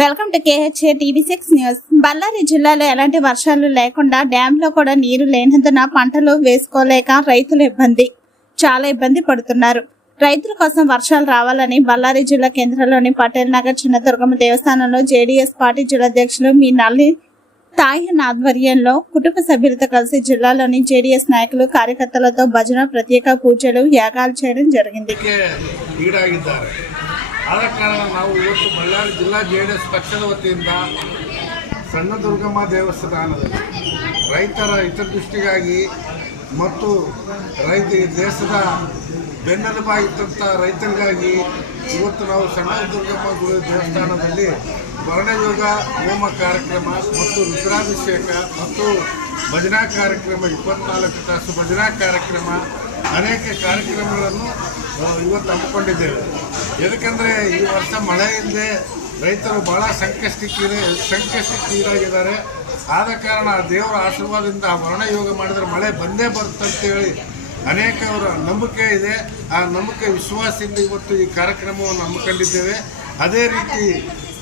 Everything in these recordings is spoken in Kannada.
Welcome to KHA TV6 news. Ballari జిల్లాలో ఎలాంటి వర్షాలు లేకుండా డ్యాంలో కూడా నీరు లేనందున పంటలు వేసుకోలేక రైతులు చాలా ఇబ్బంది పడుతున్నారు. రైతుల కోసం వర్షాలు రావాలని బళ్ళారి జిల్లా కేంద్రంలోని పటేల్ నగర్ చిన్నదుర్గమ్మ దేవస్థానంలో JDS పార్టీ జిల్లాధ్యక్షులు మీ నల్లి తాయన్ ఆధ్వర్యంలో కుటుంబ సభ్యులతో కలిసి జిల్లాలోని JDS నాయకులు కార్యకర్తలతో భజన, ప్రత్యేక పూజలు, యాగాలు చేయడం జరిగింది. ಆದ ಕಾರಣ ನಾವು ಇವತ್ತು ಬಳ್ಳಾರಿ ಜಿಲ್ಲಾ JDS ಪಕ್ಷದ ವತಿಯಿಂದ ಸಣ್ಣ ದುರ್ಗಮ್ಮ ದೇವಸ್ಥಾನದಲ್ಲಿ ರೈತರ ಹಿತದೃಷ್ಟಿಗಾಗಿ ಮತ್ತು ದೇಶದ ಬೆನ್ನೆಲುಬಾಗಿದ್ದಂಥ ರೈತರಿಗಾಗಿ ಇವತ್ತು ನಾವು ಸಣ್ಣ ದುರ್ಗಮ್ಮ ದೇವಸ್ಥಾನದಲ್ಲಿ ವರ್ಣಯೋಗ ಹೋಮ ಕಾರ್ಯಕ್ರಮ ಮತ್ತು ರುದ್ರಾಭಿಷೇಕ ಮತ್ತು ಭಜನಾ ಕಾರ್ಯಕ್ರಮ 24 ತಾಸು ಭಜನಾ ಕಾರ್ಯಕ್ರಮ ಅನೇಕ ಕಾರ್ಯಕ್ರಮಗಳನ್ನು ಇವತ್ತು ಹಮ್ಮಿಕೊಂಡಿದ್ದೇವೆ. ಯಾಕಂದರೆ ಈ ವರ್ಷ ಮಳೆ ಇಲ್ಲದೆ ರೈತರು ಭಾಳ ಸಂಕಷ್ಟಕ್ಕೀಡಾಗಿದ್ದಾರೆ. ಆದ ಕಾರಣ ದೇವರ ಆಶೀರ್ವಾದದಿಂದ ವರ್ಣಯೋಗ ಮಾಡಿದರೆ ಮಳೆ ಬಂದೇ ಬರುತ್ತಂತೇಳಿ ಅನೇಕವರ ನಂಬಿಕೆ ಇದೆ. ಆ ನಂಬಿಕೆ ವಿಶ್ವಾಸದಿಂದ ಇವತ್ತು ಈ ಕಾರ್ಯಕ್ರಮವನ್ನು ಹಮ್ಮಿಕೊಂಡಿದ್ದೇವೆ. ಅದೇ ರೀತಿ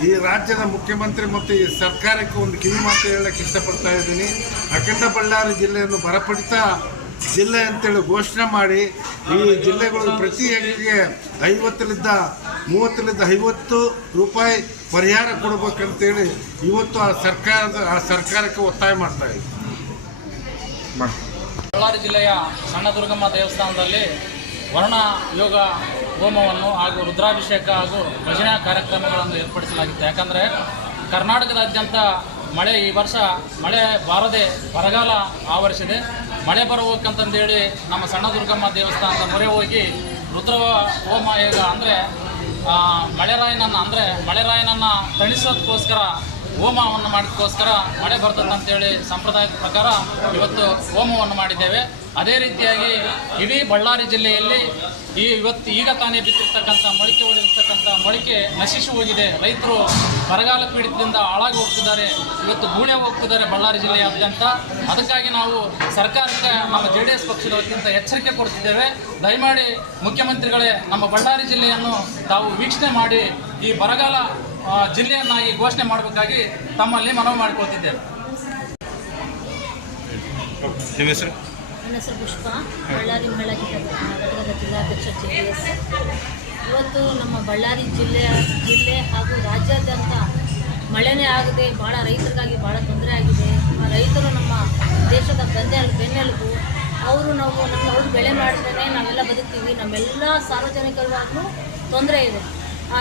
ಈ ರಾಜ್ಯದ ಮುಖ್ಯಮಂತ್ರಿ ಮತ್ತು ಈ ಸರ್ಕಾರಕ್ಕೆ ಒಂದು ಕಿವಿ ಮಾತು ಹೇಳಕ್ಕೆ ಇಷ್ಟಪಡ್ತಾ ಇದ್ದೀನಿ. ಅಖಂಡ ಬಳ್ಳಾರಿ ಜಿಲ್ಲೆಯನ್ನು ಬರಪಡಿತ ಜಿಲ್ಲೆ ಅಂತೇಳಿ ಘೋಷಣೆ ಮಾಡಿ ಈ ಜಿಲ್ಲೆಗಳು ಪ್ರತಿ ಹೆಕ್ಟರ್ಗೆ 30-50 ರೂಪಾಯಿ ಪರಿಹಾರ ಕೊಡಬೇಕಂತೇಳಿ ಇವತ್ತು ಆ ಸರ್ಕಾರಕ್ಕೆ ಒತ್ತಾಯ ಮಾಡ್ತಾ ಇದ್ದೀವಿ. ಬಳ್ಳಾರಿ ಜಿಲ್ಲೆಯ ಸಣ್ಣ ದುರ್ಗಮ್ಮ ದೇವಸ್ಥಾನದಲ್ಲಿ ವರ್ಣ ಯೋಗ ಹೋಮವನ್ನು ಹಾಗೂ ರುದ್ರಾಭಿಷೇಕ ಹಾಗೂ ಭಜನಾ ಕಾರ್ಯಕ್ರಮಗಳನ್ನು ಏರ್ಪಡಿಸಲಾಗಿತ್ತು. ಯಾಕಂದರೆ ಕರ್ನಾಟಕದಾದ್ಯಂತ ಮಳೆ ಈ ವರ್ಷ ಮಳೆ ಬಾರದೆ ಬರಗಾಲ ಆವರಿಸಿದೆ. ಮಳೆ ಬರಬೇಕಂತಂದೇಳಿ ನಮ್ಮ ಸಣ್ಣ ದುರ್ಗಮ್ಮ ದೇವಸ್ಥಾನದ ಮೊರೆ ಹೋಗಿ ರುದ್ರ ಹೋಮ ಯೋಗ ಅಂದರೆ ಮಳೆರಾಯನನ್ನು ತಣಿಸೋದಕ್ಕೋಸ್ಕರ ಹೋಮವನ್ನು ಮಾಡೋದಕ್ಕೋಸ್ಕರ ಮಳೆ ಬರ್ತದಂತೇಳಿ ಸಂಪ್ರದಾಯದ ಪ್ರಕಾರ ಇವತ್ತು ಹೋಮವನ್ನು ಮಾಡಿದ್ದೇವೆ. ಅದೇ ರೀತಿಯಾಗಿ ಇಡೀ ಬಳ್ಳಾರಿ ಜಿಲ್ಲೆಯಲ್ಲಿ ಈಗ ತಾನೇ ಬಿತ್ತಿರ್ತಕ್ಕಂಥ ಮೊಳಕೆ ಹೊಡೆದಿರ್ತಕ್ಕಂಥ ಮೊಳಕೆ ನಶಿಸಿ ಹೋಗಿದೆ. ರೈತರು ಬರಗಾಲ ಪೀಡಿತದಿಂದ ಹಾಳಾಗಿ ಹೋಗ್ತಿದ್ದಾರೆ, ಇವತ್ತು ಗೂಳೆ ಹೋಗ್ತಿದ್ದಾರೆ ಬಳ್ಳಾರಿ ಜಿಲ್ಲೆಯಾದ್ಯಂತ. ಅದಕ್ಕಾಗಿ ನಾವು ಸರ್ಕಾರಕ್ಕೆ ನಮ್ಮ JDS ಪಕ್ಷದ ವತಿಯಿಂದ ಎಚ್ಚರಿಕೆ ಕೊಡ್ತಿದ್ದೇವೆ. ದಯಮಾಡಿ ಮುಖ್ಯಮಂತ್ರಿಗಳೇ ನಮ್ಮ ಬಳ್ಳಾರಿ ಜಿಲ್ಲೆಯನ್ನು ತಾವು ವೀಕ್ಷಣೆ ಮಾಡಿ ಈ ಬರಗಾಲ ಜಿಲ್ಲೆಯನ್ನಾಗಿ ಘೋಷಣೆ ಮಾಡಬೇಕಾಗಿ ತಮ್ಮಲ್ಲಿ ಮನವಿ ಮಾಡಿಕೊಳ್ತಿದ್ದೇವೆ. ನನ್ನ ಹೆಸರು ಪುಷ್ಪ, ಬಳ್ಳಾರಿ ಮಹಿಳಾ ಘಟಕದ ಜಿಲ್ಲಾಧ್ಯಕ್ಷ JDS. ಇವತ್ತು ನಮ್ಮ ಬಳ್ಳಾರಿ ಜಿಲ್ಲೆ ಹಾಗೂ ರಾಜ್ಯಾದ್ಯಂತ ಮಳೆನೇ ಆಗದೆ ಭಾಳ ರೈತರಿಗಾಗಿ ಭಾಳ ತೊಂದರೆ ಆಗಿದೆ. ರೈತರು ನಮ್ಮ ದೇಶದ ಬೆನ್ನೆಲುಬು. ಅವ್ರು ಬೆಳೆ ಮಾಡಿದ್ರೆ ನಾವೆಲ್ಲ ಬದುಕ್ತೀವಿ. ನಮ್ಮೆಲ್ಲ ಸಾರ್ವಜನಿಕರಿಗೂ ತೊಂದರೆ ಇದೆ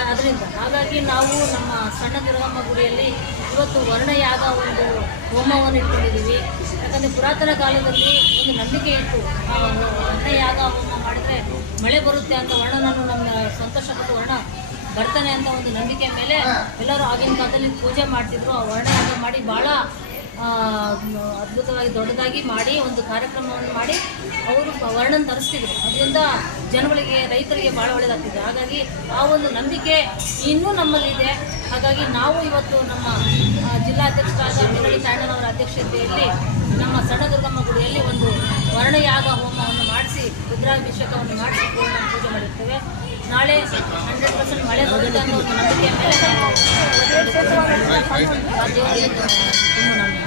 ಅದರಿಂದ. ಹಾಗಾಗಿ ನಾವು ನಮ್ಮ ಸಣ್ಣ ದುರ್ಗಮ್ಮ ಗುಡಿಯಲ್ಲಿ ಇವತ್ತು ವರ್ಣಯಾಗ ಒಂದು ಹೋಮವನ್ನು ಇಟ್ಕೊಂಡಿದ್ದೀವಿ. ಯಾಕಂದರೆ ಪುರಾತನ ಕಾಲದಲ್ಲಿ ಒಂದು ನಂಬಿಕೆ ಇತ್ತು, ವರ್ಣಯಾಗ ಹೋಮ ಮಾಡಿದರೆ ಮಳೆ ಬರುತ್ತೆ ಅಂತ, ವರ್ಣನನ್ನು ನಮ್ಮ ಸಂತೋಷಪಟ್ಟು ವರ್ಣ ಬರ್ತಾನೆ ಅಂತ ಒಂದು ನಂಬಿಕೆ ಮೇಲೆ ಎಲ್ಲರೂ ಆಗಿನ ಕಾಲದಲ್ಲಿ ಪೂಜೆ ಮಾಡ್ತಿದ್ರು. ಆ ವರ್ಣಯಾಗ ಮಾಡಿ ಭಾಳ ಅದ್ಭುತವಾಗಿ ದೊಡ್ಡದಾಗಿ ಮಾಡಿ ಒಂದು ಕಾರ್ಯಕ್ರಮವನ್ನು ಮಾಡಿ ಅವರು ವರ್ಣನ ತರಿಸ್ತಿದ್ರು. ಅದರಿಂದ ಜನಗಳಿಗೆ, ರೈತರಿಗೆ ಭಾಳ ಒಳ್ಳೆಯದಾಗ್ತಿದೆ. ಹಾಗಾಗಿ ಆ ಒಂದು ನಂಬಿಕೆ ಇನ್ನೂ ನಮ್ಮಲ್ಲಿದೆ. ಹಾಗಾಗಿ ನಾವು ಇವತ್ತು ನಮ್ಮ ಜಿಲ್ಲಾಧ್ಯಕ್ಷರಾದ ಮಿನಳ್ಳಿ ತಾಯಣ್ಣನವರ ಅಧ್ಯಕ್ಷತೆಯಲ್ಲಿ ನಮ್ಮ ಸಣ್ಣ ದುರ್ಗಮ್ಮ ಗುಡಿಯಲ್ಲಿ ಒಂದು ವರ್ಣಯಾಗ ಹೋಮವನ್ನು ಮಾಡಿಸಿ ರುದ್ರಾಭಿಷೇಕವನ್ನು ಮಾಡಿಸಿ ಪೂಜೆ ಮಾಡಿರ್ತೇವೆ. ನಾಳೆ 100% ಮಳೆ ಬರುತ್ತೆ ಅನ್ನೋ ಒಂದು ನಂಬಿಕೆ ಮೇಲೆ ನಾವು